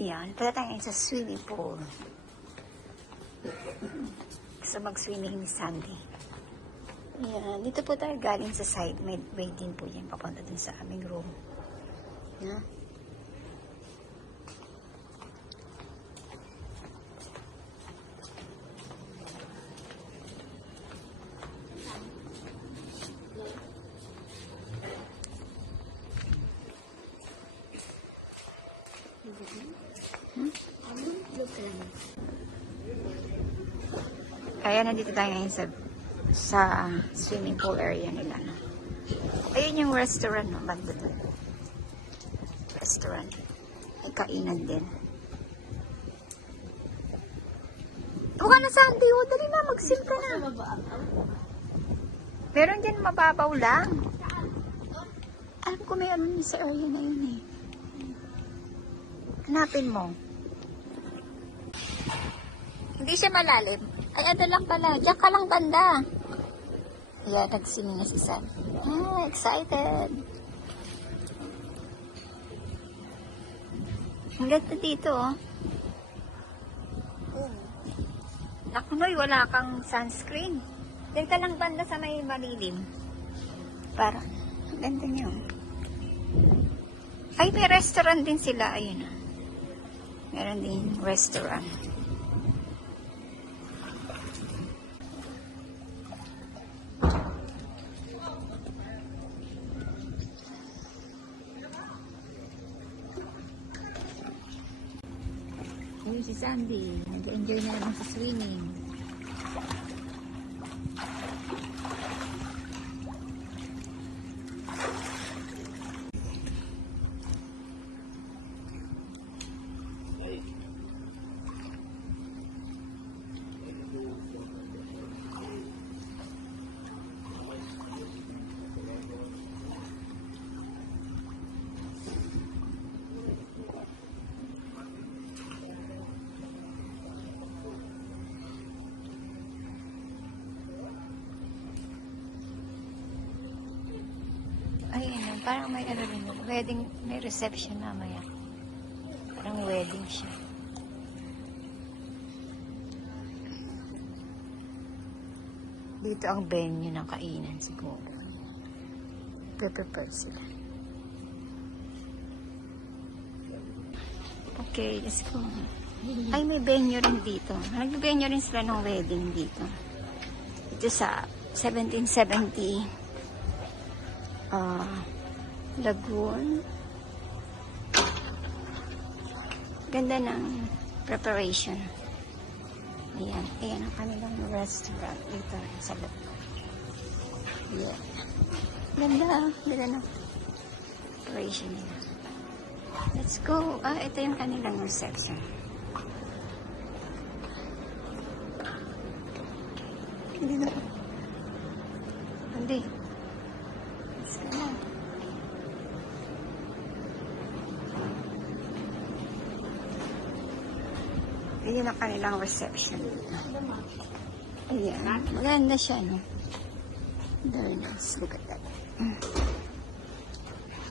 Yan, punta tayo ngayon sa swimming pool. Gusto mag-swimming ni Sandy. Yan, dito po tayo galing sa side. May way din po yan, papunta din sa aming room. Yan. Kaya nandito tayo ngayon sa swimming pool area nila. No? Ayun yung restaurant, no? Banda doon. Restaurant. May kainan din. Huwag ka na, Sandy. O, dali na. Mag-sim ka na. Meron dyan mababaw lang. Alam ko may ano sa area na yun eh. Hanapin mo. Hindi siya malalim. Ay, ano lang pala. Diyan ka lang banda. Ayan, nagsining na si Sam. Ah, excited. Ang ganda dito, oh. Naku, Noy, wala kang sunscreen. Diyan ka lang banda sa may malilim. Parang, ang ganda niya, oh. Ay, may restaurant din sila. Ayun, oh. Meron din restaurant. Ayun si Sandy. Nag-enjoy na naman sa swimming. Ay, ano, parang may ano rin, wedding, may reception mamaya. Parang wedding siya. Dito ang venue ng kainan siguro. Prepare sila. Okay, let's go. Ay, may venue rin dito. Nag-venue rin sila ng wedding dito. Ito sa 1770 Lagoon. Ganda ng preparation. Ayan. Ayan ang kanilang restaurant dito sa loob. Yeah. Ganda. Ganda ng preparation nila. Let's go. Ito yung kanilang reception. Hindi na. Hindi. Ayan ang kanilang reception. Ayan. Maganda siya, no? Very nice. Look at that.